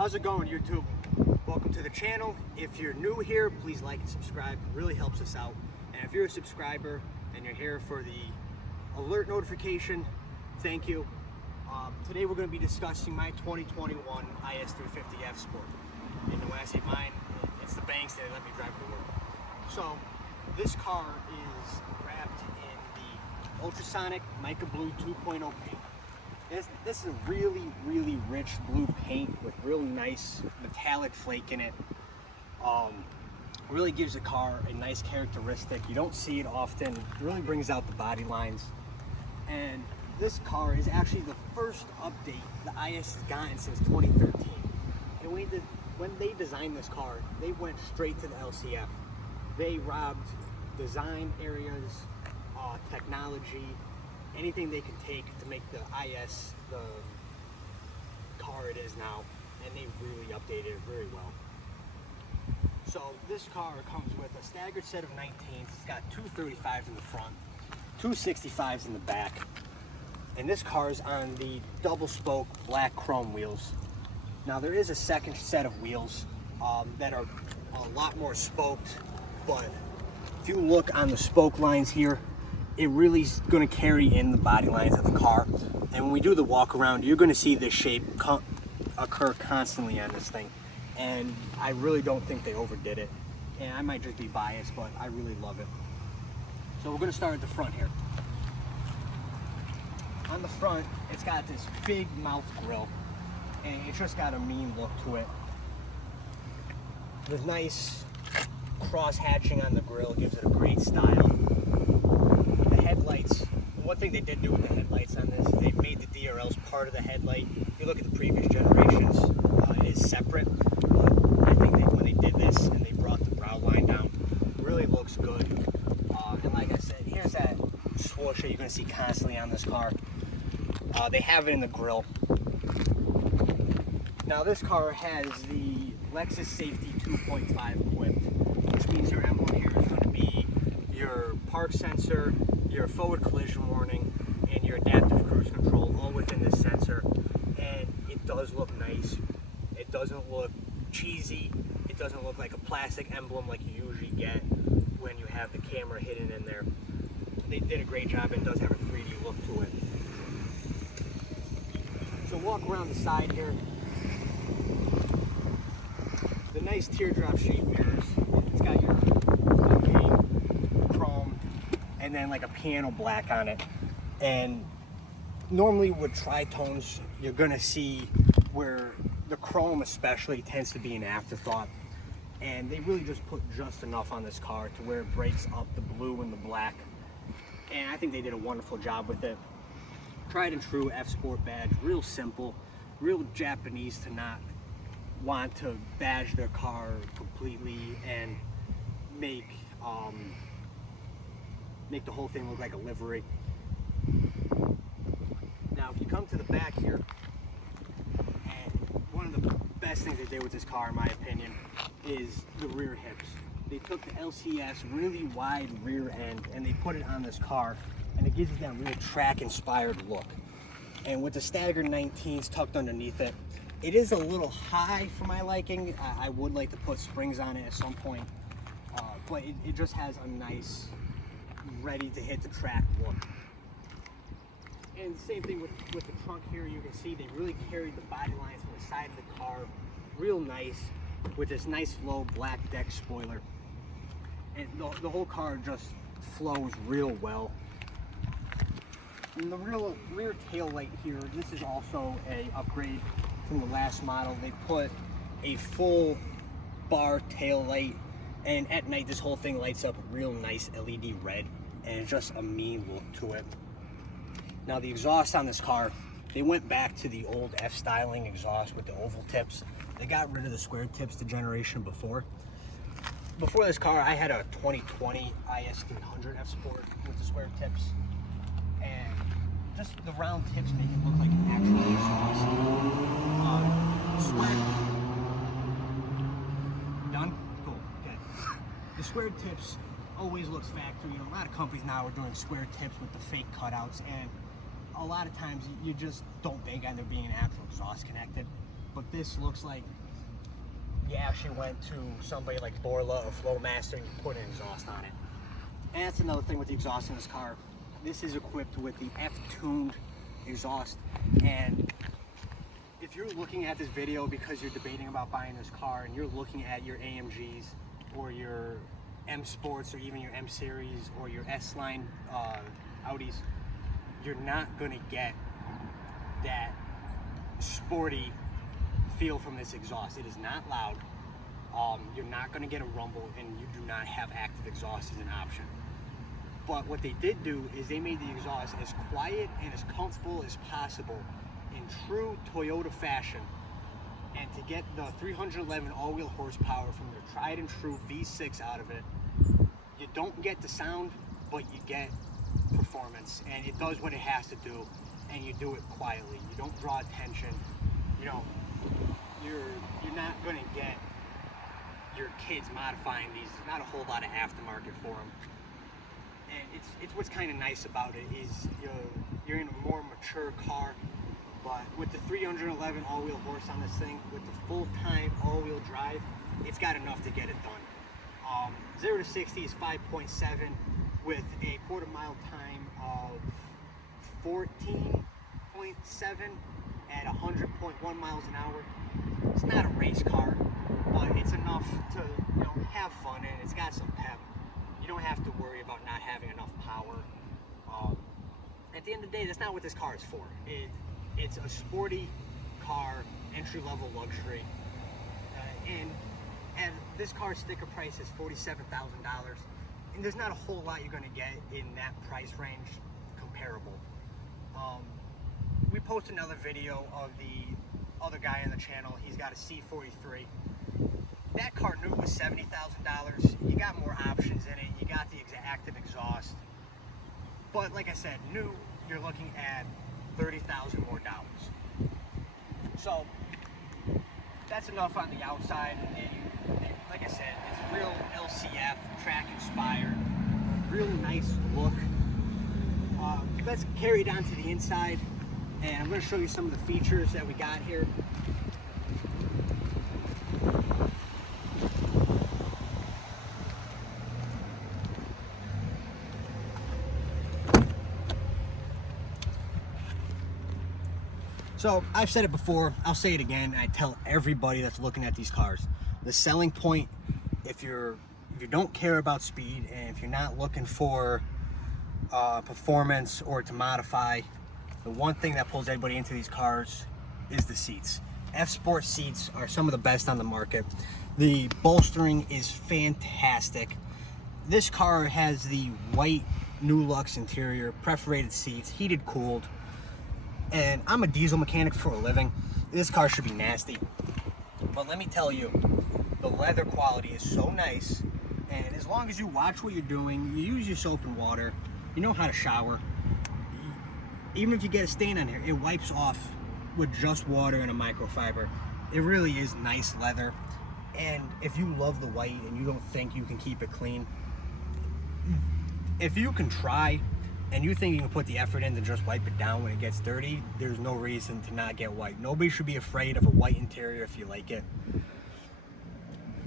How's it going, YouTube? Welcome to the channel. If you're new here, please like and subscribe. It really helps us out. And if you're a subscriber and you're here for the alert notification, thank you. Today we're going to be discussing my 2021 IS 350 Fsport. And when I say mine, it's the banks that let me drive to work. So this car is wrapped in the ultrasonic mica blue 2.0 paint. This is a really, really rich blue paint with real nice metallic flake in it. Really gives the car a nice characteristic. You don't see it often. It really brings out the body lines. And this car is actually the first update the IS has gotten since 2013. And when they designed this car, they went straight to the LCF. They robbed design areas, technology, anything they could take to make the IS the car it is now, and they really updated it very well. So this car comes with a staggered set of 19s. It's got two 35s in the front, two 65s in the back, and this car is on the double spoke black chrome wheels. Now there is a second set of wheels that are a lot more spoked, but if you look on the spoke lines here, it really is going to carry in the body lines of the car. And when we do the walk around, you're going to see this shape occur constantly on this thing. And I really don't think they overdid it. And I might just be biased, but I really love it. So we're going to start at the front here. On the front, it's got this big mouth grille, and it's just got a mean look to it. The nice cross hatching on the grille gives it a great style. Headlights. One thing they did do with the headlights on this is they made the DRLs part of the headlight. If you look at the previous generations, it is separate. But I think that when they did this and they brought the brow line down, it really looks good. And like I said, here's that swoosh that you're going to see constantly on this car. They have it in the grille. Now this car has the Lexus Safety 2.5 equipped, which means your emblem here is going to be your park sensor, your forward collision warning, and your adaptive cruise control all within this sensor. And it does look nice. It doesn't look cheesy. It doesn't look like a plastic emblem like you usually get when you have the camera hidden in there. They did a great job. It does have a 3D look to it. So walk around the side here. The nice teardrop shaped mirrors. It's got your chrome and then like a piano black on it. And normally with tri-tones, you're gonna see where the chrome especially tends to be an afterthought. And they really just put just enough on this car to where it breaks up the blue and the black. And I think they did a wonderful job with it. Tried and true Fsport badge, real simple, real Japanese to not want to badge their car completely and make the whole thing look like a livery. Now if you come to the back here, and one of the best things they did with this car in my opinion is the rear hips. They took the LCS really wide rear end and they put it on this car, and it gives you that real track inspired look. And with the staggered 19s tucked underneath it, it is a little high for my liking. I would like to put springs on it at some point, but it just has a nice ready to hit the track look. And the same thing with the trunk here. You can see they really carried the body lines from the side of the car real nice with this nice low black deck spoiler. And the whole car just flows real well. And the rear tail light here, this is also a upgrade from the last model. They put a full bar tail light, and at night this whole thing lights up real nice LED red, and it's just a mean look to it. Now the exhaust on this car, they went back to the old F styling exhaust with the oval tips. They got rid of the square tips the generation before. Before this car, I had a 2020 IS 300 Fsport with the square tips, and just the round tips make it look like an actual exhaust. Done? Cool, okay. The square tips always looks factory. A lot of companies now are doing square tips with the fake cutouts, and a lot of times you just don't bank on there being an actual exhaust connected. but this looks like you actually went to somebody like Borla or Flowmaster and you put an exhaust on it. And that's another thing with the exhaust in this car. This is equipped with the F-tuned exhaust, and if you're looking at this video because you're debating about buying this car and you're looking at your AMGs or your M Sports or even your M Series or your S-Line Audis, you're not going to get that sporty feel from this exhaust. It is not loud. You're not going to get a rumble, and you do not have active exhaust as an option. But what they did do is they made the exhaust as quiet and as comfortable as possible in true Toyota fashion, and to get the 311 all-wheel horsepower from their tried and true V6 out of it, you don't get the sound, but you get performance, and it does what it has to do, and you do it quietly. You don't draw attention. You know, you're not going to get your kids modifying these. There's not a whole lot of aftermarket for them. And it's what's kind of nice about it is you're in a more mature car, but with the 311 all-wheel horse on this thing, with the full-time all-wheel drive, it's got enough to get it done. 0 to 60 is 5.7 with a quarter-mile time of 14.7 at 100.1 miles an hour. It's not a race car, but it's enough to have fun, and it's got some pep. You don't have to worry about not having enough power. At the end of the day, that's not what this car is for. It's a sporty car, entry-level luxury, and this car's sticker price is $47,000, and there's not a whole lot you're going to get in that price range comparable. We posted another video of the other guy on the channel. He's got a C43. That car new was $70,000. You got more options in it. You got the active exhaust. But like I said, new, you're looking at $30,000 more dollars. So that's enough on the outside. And like I said, it's real LCF, track inspired, real nice look. Let's carry it on to the inside, and I'm going to show you some of the features that we got here. So I've said it before, I'll say it again, and I tell everybody that's looking at these cars, the selling point, if you don't care about speed and if you're not looking for performance or to modify, the one thing that pulls everybody into these cars is the seats. Fsport seats are some of the best on the market. The bolstering is fantastic. This car has the white New Lux interior, perforated seats, heated, cooled. And I'm a diesel mechanic for a living. This car should be nasty. But let me tell you, the leather quality is so nice. And as long as you watch what you're doing, you use your soap and water, you know how to shower. Even if you get a stain on here, it wipes off with just water and a microfiber. It really is nice leather. And if you love the white and you don't think you can keep it clean, if you can try and you think you can put the effort in to just wipe it down when it gets dirty, there's no reason to not get white. Nobody should be afraid of a white interior if you like it.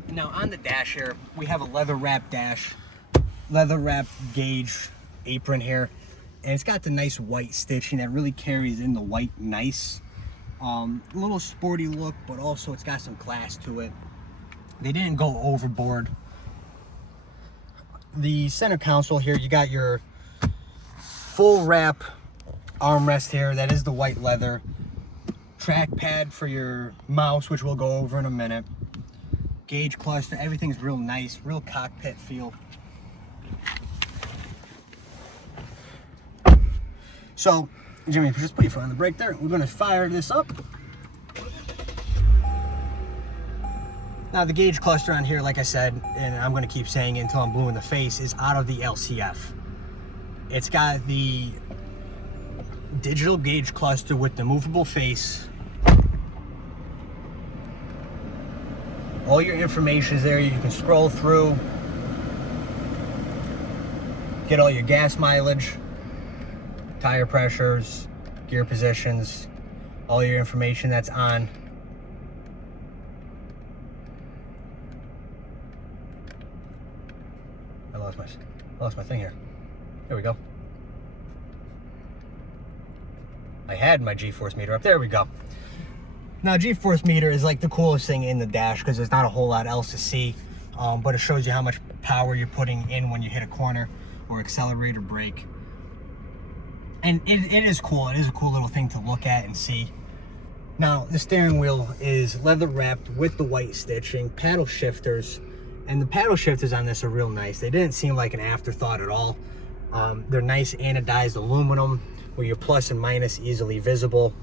Now on the dash here, we have a leather wrap dash, leather wrap gauge apron here, and it's got the nice white stitching that really carries in the white nice. A little sporty look, but also it's got some class to it. They didn't go overboard. The center console here, you got your full wrap armrest here. That is the white leather. Trackpad for your mouse, which we'll go over in a minute. Gauge cluster, everything's real nice, real cockpit feel. So, Jimmy, just put your foot on the brake there. We're gonna fire this up. Now the gauge cluster on here, like I said, and I'm gonna keep saying it until I'm blue in the face, is out of the LCF. It's got the digital gauge cluster with the movable face. All your information is there. You can scroll through, get all your gas mileage, tire pressures, gear positions, all your information that's on lost my thing here. There we go. I had my G-force meter up. There we go. Now, G-force meter is like the coolest thing in the dash because there's not a whole lot else to see, but it shows you how much power you're putting in when you hit a corner or accelerate or brake. And it is cool. It is a cool little thing to look at and see. Now, the steering wheel is leather wrapped with the white stitching, paddle shifters, and the paddle shifters on this are real nice. They didn't seem like an afterthought at all. They're nice anodized aluminum where your plus and minus easily visible,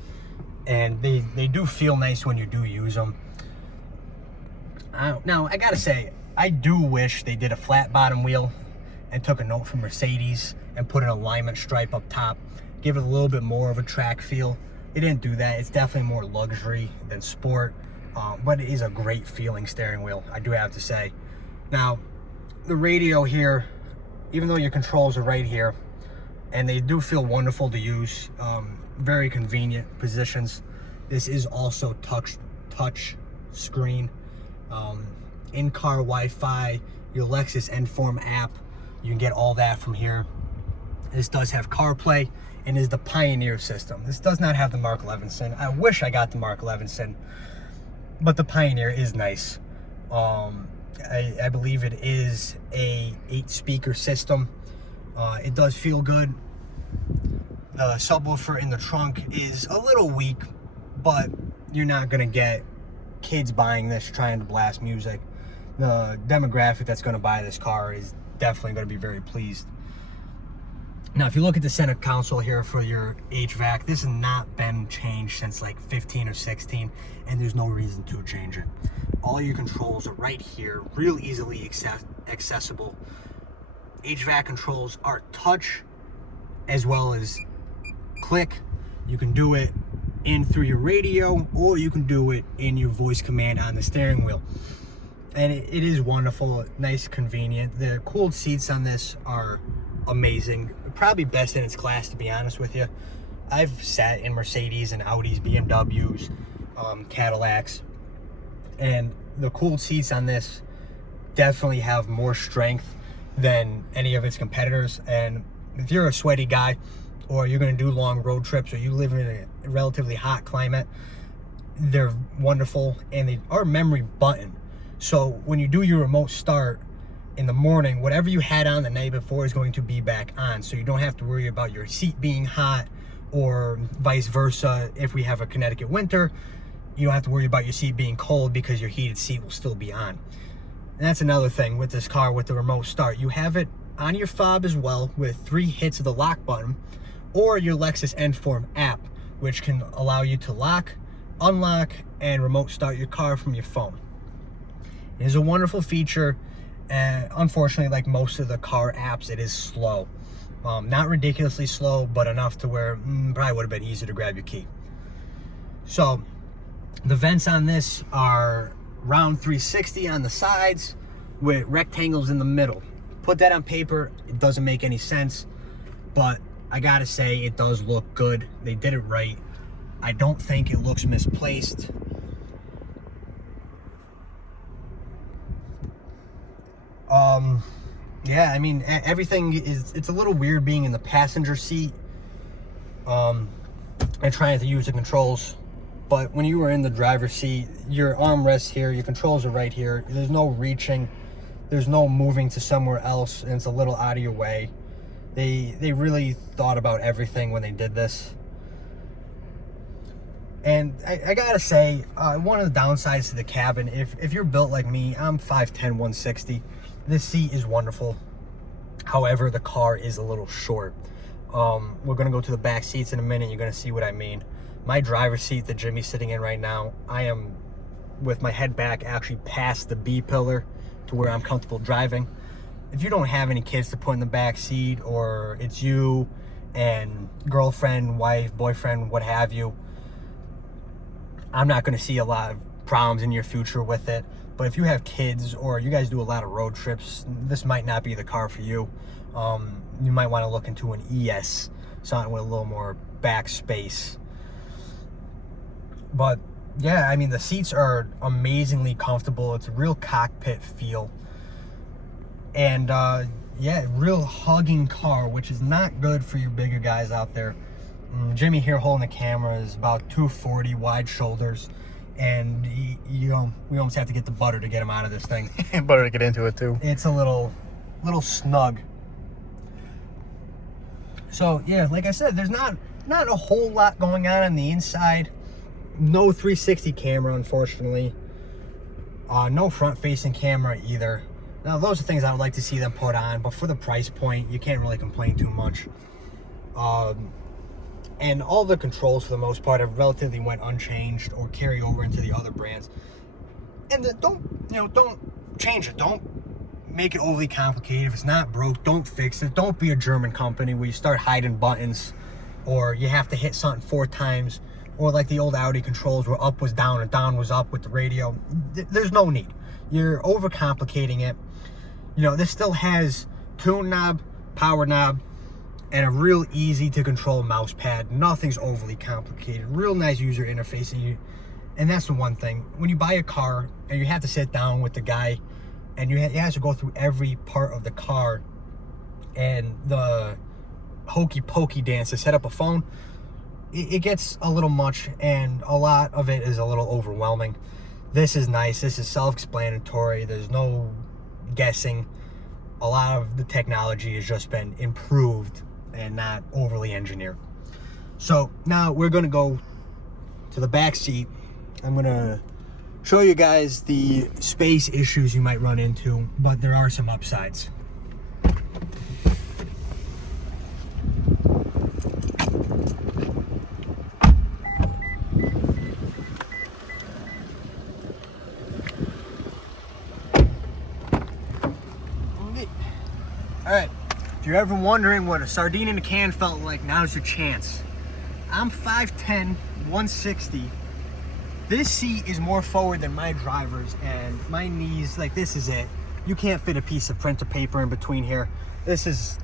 and they do feel nice when you do use them. Now, I gotta say, I do wish they did a flat bottom wheel and took a note from Mercedes and put an alignment stripe up top, give it a little bit more of a track feel. They didn't do that. It's definitely more luxury than sport, but it is a great feeling steering wheel, I do have to say. Now, the radio here, even though your controls are right here, and they do feel wonderful to use, very convenient positions. This is also touch screen, in-car Wi-Fi, your Lexus Inform app. You can get all that from here. This does have CarPlay and is the Pioneer system. This does not have the Mark Levinson. I wish I got the Mark Levinson, but the Pioneer is nice. I believe it is a 8-speaker system. It does feel good. The subwoofer in the trunk is a little weak, but you're not gonna get kids buying this trying to blast music. The demographic that's gonna buy this car is definitely gonna be very pleased. Now, if you look at the center console here for your HVAC, this has not been changed since like 15 or 16, and there's no reason to change it. All your controls are right here, real easily accessible. HVAC controls are touch as well as click. You can do it in through your radio, or you can do it in your voice command on the steering wheel. And it is wonderful, nice, convenient. The cooled seats on this are amazing. Probably best in its class, to be honest with you. I've sat in Mercedes and Audis, BMWs, Cadillacs, and the cooled seats on this definitely have more strength than any of its competitors. And if you're a sweaty guy, or you're going to do long road trips, or you live in a relatively hot climate, they're wonderful, and they are memory button. So when you do your remote start in the morning, whatever you had on the night before is going to be back on, so you don't have to worry about your seat being hot, or vice versa. If we have a Connecticut winter, you don't have to worry about your seat being cold because your heated seat will still be on. And that's another thing with this car, with the remote start. You have it on your fob as well with 3 hits of the lock button, or your Lexus Inform app, which can allow you to lock, unlock, and remote start your car from your phone. It is a wonderful feature. Unfortunately, like most of the car apps, it is slow. Not ridiculously slow, but enough to where probably would have been easier to grab your key. So the vents on this are round 360 on the sides with rectangles in the middle. Put that on paper, it doesn't make any sense, but I gotta say, it does look good. They did it right. I don't think it looks misplaced. Yeah, I mean, everything is, it's a little weird being in the passenger seat and trying to use the controls. But when you were in the driver's seat, your armrest here, your controls are right here. There's no reaching. There's no moving to somewhere else, and it's a little out of your way. They really thought about everything when they did this. And I gotta say, one of the downsides to the cabin, if you're built like me, I'm 5'10", 160. This seat is wonderful. However, the car is a little short. We're gonna go to the back seats in a minute. You're gonna see what I mean. My driver's seat that Jimmy's sitting in right now, I am with my head back actually past the B pillar to where I'm comfortable driving. If you don't have any kids to put in the back seat, or it's you and girlfriend, wife, boyfriend, what have you, I'm not going to see a lot of problems in your future with it. But if you have kids, or you guys do a lot of road trips, this might not be the car for you. You might want to look into an ES, something with a little more back space. But yeah, I mean, the seats are amazingly comfortable. It's a real cockpit feel. And Yeah, real hugging car, which is not good for your bigger guys out there. Jimmy here holding the camera is about 240, wide shoulders, and we almost have to get the butter to get him out of this thing. Butter to get into it too. It's a little snug. So yeah, like I said, there's not a whole lot going on the inside. No 360 camera, unfortunately. No front-facing camera either. Now, those are things I would like to see them put on, but for the price point, you can't really complain too much. And all the controls, for the most part, have relatively went unchanged or carry over into the other brands. And don't change it. Don't make it overly complicated. If it's not broke, don't fix it. Don't be a German company where you start hiding buttons, or you have to hit something 4 times, or like the old Audi controls where up was down and down was up with the radio. There's no need. You're overcomplicating it. This still has tune knob, power knob, and a real easy to control mouse pad. Nothing's overly complicated. Real nice user interface. And that's the one thing. When you buy a car and you have to sit down with the guy and you have to go through every part of the car and the hokey pokey dance to set up a phone, it gets a little much, and a lot of it is a little overwhelming. This is nice. This is self-explanatory. There's no guessing. A lot of the technology has just been improved and not overly engineered. So now we're going to go to the back seat. I'm going to show you guys the space issues you might run into, but there are some upsides. Alright, if you're ever wondering what a sardine in a can felt like, now's your chance. I'm 5'10", 160. This seat is more forward than my driver's, and my knees, like, this is it. You can't fit a piece of printer paper in between here. This is...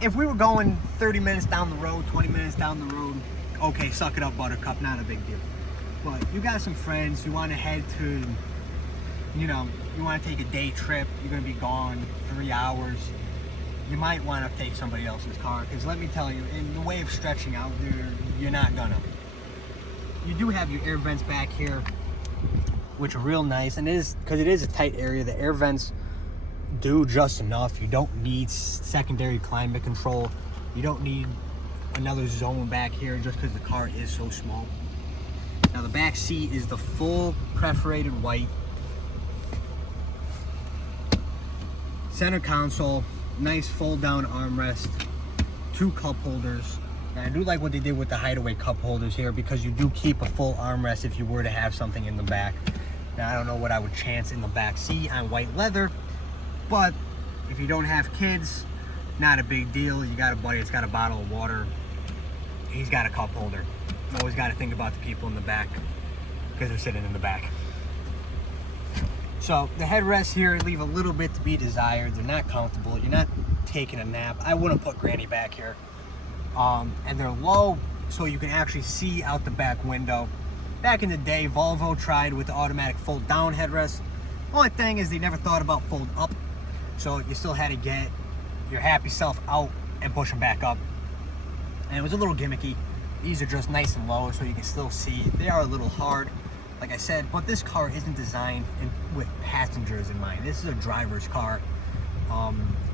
If we were going 30 minutes down the road, 20 minutes down the road, okay, suck it up, buttercup, not a big deal. But you got some friends, you want to head to... you want to take a day trip, you're going to be gone 3 hours, you might want to take somebody else's car, because let me tell you, in the way of stretching out there, you're not gonna. You do have your air vents back here, which are real nice, and because it is a tight area, the air vents do just enough. You don't need secondary climate control. You don't need another zone back here just because the car is so small. Now the back seat is the full perforated white. Center console, nice fold down armrest, 2 cup holders. And I do like what they did with the hideaway cup holders here, because you do keep a full armrest if you were to have something in the back. Now I don't know what I would chance in the back seat on white leather, but if you don't have kids, not a big deal. You got a buddy that's got a bottle of water, he's got a cup holder. You always got to think about the people in the back because they're sitting in the back. So the headrests here leave a little bit to be desired. They're not comfortable. You're not taking a nap. I wouldn't put Granny back here. And they're low, so you can actually see out the back window. Back in the day, Volvo tried with the automatic fold down headrest. Only thing is they never thought about fold up. So you still had to get your happy self out and push them back up. And it was a little gimmicky. These are just nice and low, so you can still see. They are a little hard, like I said, but this car isn't designed with passengers in mind. This is a driver's car,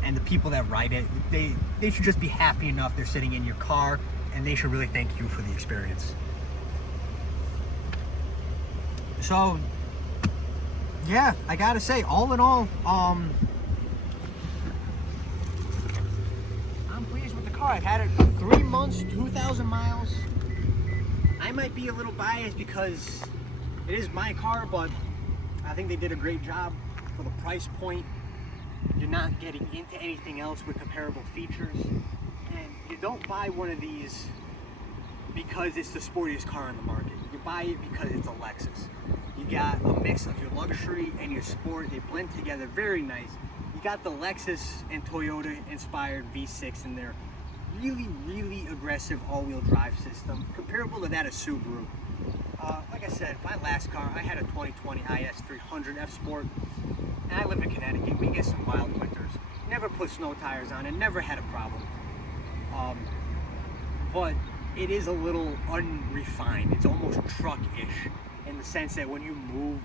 and the people that ride it, they should just be happy enough they're sitting in your car, and they should really thank you for the experience. So, yeah, I gotta say, all in all, I'm pleased with the car. I've had it for 3 months, 2,000 miles. I might be a little biased because it is my car, but I think they did a great job for the price point. You're not getting into anything else with comparable features. And you don't buy one of these because it's the sportiest car on the market. You buy it because it's a Lexus. You got a mix of your luxury and your sport. They blend together very nice. You got the Lexus and Toyota inspired V6 in there. Really, really aggressive all-wheel drive system, comparable to that of Subaru. Like I said, my last car, I had a 2020 IS 300 Fsport, and I live in Connecticut. We get some wild winters. Never put snow tires on it, never had a problem. But it is a little unrefined. It's almost truck-ish in the sense that when you move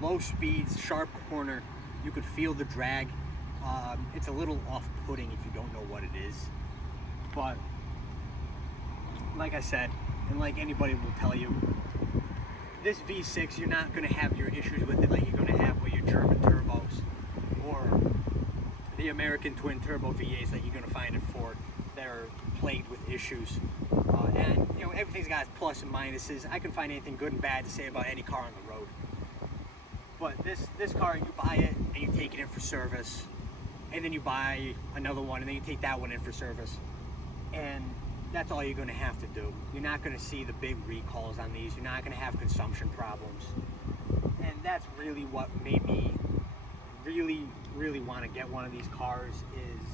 low speeds, sharp corner, you could feel the drag. It's a little off-putting if you don't know what it is. But like I said, and like anybody will tell you, this V6, you're not going to have your issues with it like you're going to have with your German turbos or the American twin turbo V8s that you're going to find at Ford that are plagued with issues. And you know, everything's got its plus and minuses. I can find anything good and bad to say about any car on the road. But this car, you buy it and you take it in for service, and then you buy another one and then you take that one in for service, and that's all you're going to have to do. You're not going to see the big recalls on these. You're not going to have consumption problems. And that's really what made me really want to get one of these cars, is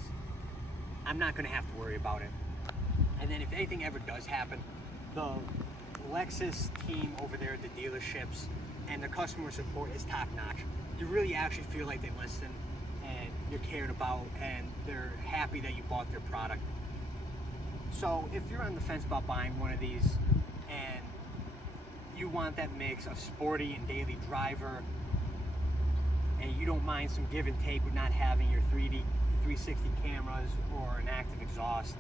I'm not going to have to worry about it. And then if anything ever does happen, the Lexus team over there at the dealerships and the customer support is top notch. You really actually feel like they listen and you're cared about and they're happy that you bought their product. So if you're on the fence about buying one of these and you want that mix of sporty and daily driver, and you don't mind some give and take with not having your 360 cameras or an active exhaust,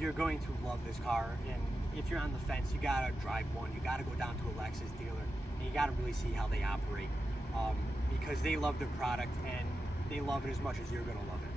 you're going to love this car. And if you're on the fence, you gotta drive one. You gotta go down to a Lexus dealer and you gotta really see how they operate, because they love their product and they love it as much as you're gonna love it.